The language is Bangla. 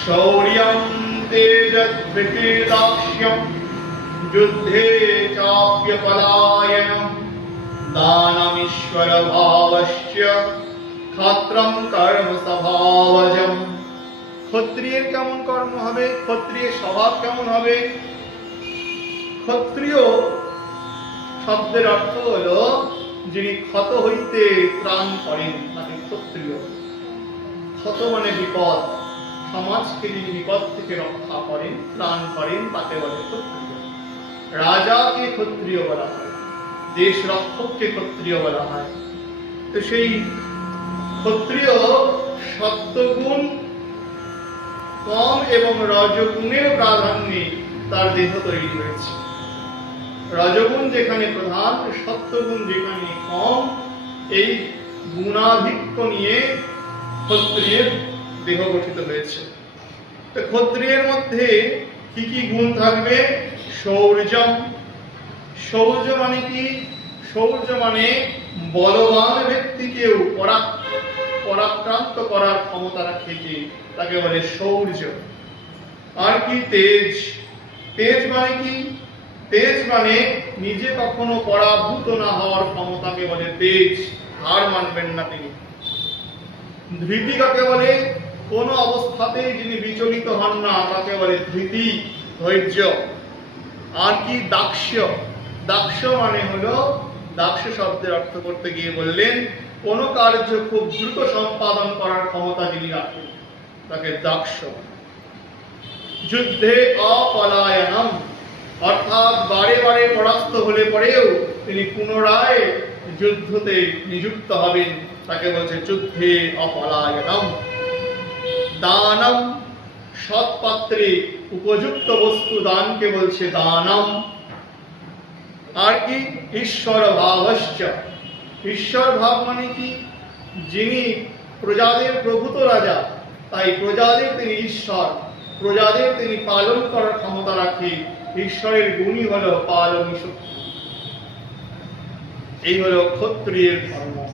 शौर्यं तेजस्विदाक्ष्यं युद्धे चाप्यपलायनं दानमीश्वरभावश्च ক্ষত্রম কর্ম স্বভাবজম। ক্ষত্রিয়ের কেমন কর্ম হবে, ক্ষত্রিয়ের স্বভাব কেমন হবে? ক্ষত্রিয় শব্দের অর্থ হলো যিনি ক্ষত হইতে ত্রাণ করেন তাকে ক্ষত্রিয়। ক্ষত মানে বিপদ, সমাজকে যিনি বিপদ থেকে রক্ষা করেন, ত্রাণ করেন, তাকে বলে ক্ষত্রিয়। রাজাকে ক্ষত্রিয় বলা হয়, দেশ রক্ষককে ক্ষত্রিয় বলা হয়। তো সেই ক্ষত্রিয় সত্ত্বগুণ কম এবং রজগুণের প্রাধান্যে তার দেহ তৈরি হয়েছে। রজগুণ যেখানে প্রধান, সত্ত্বগুণ যেখানে কম, এই গুণাধিক্য নিয়ে ক্ষত্রিয়ের দেহ গঠিত হয়েছে। তো ক্ষত্রিয়ের মধ্যে কি কি গুণ থাকবে? শৌর্যম। শৌর্য মানে কি? শৌর্য মানে বলবান ব্যক্তিকেও পরাক্রান্ত করার ক্ষমতা রাখে যে, তাকে বলে শৌর্য। আর কি? তেজ। তেজ মানে কি? তেজ মানে নিজে কখনো পরাভূত না হওয়ার ক্ষমতাকে বলে তেজ, হার মানবেন না তিনি। ধৃতি কাকে বলে? কোন অবস্থাতেই যিনি বিচলিত হন না তাকে বলে ধৃতি, ধৈর্য। আর কি? দাক্ষ্য। দাক্ষ্য মানে হলো, দাক্ষ্য শব্দের অর্থ করতে গিয়ে বললেন কোন কার্য খুব দ্রুত সম্পাদন করার ক্ষমতা যিনি রাখেন তাকে দাক্ষ্য। যুদ্ধে অপলায়নম, অর্থাৎ বারে বারে পরাস্ত হলে পরেও তিনি পুনরায় যুদ্ধতে নিযুক্ত হবেন, তাকে বলছে যুদ্ধে অপলায়নম। দানম, সৎপাত্রে উপযুক্ত বস্তু দানকে বলছে দানম। আর কি? ঈশ্বর ভাবশ্চ। ঈশ্বর ভাব মানে কি? যিনি প্রজাদের প্রভূত রাজা, তাই প্রজাদের তিনি ঈশ্বর, প্রজাদের তিনি পালন করার ক্ষমতা রাখে। ঈশ্বরের গুণই হলো পালনী শক্তি। এই হলো ক্ষত্রিয়ের ধর্ম।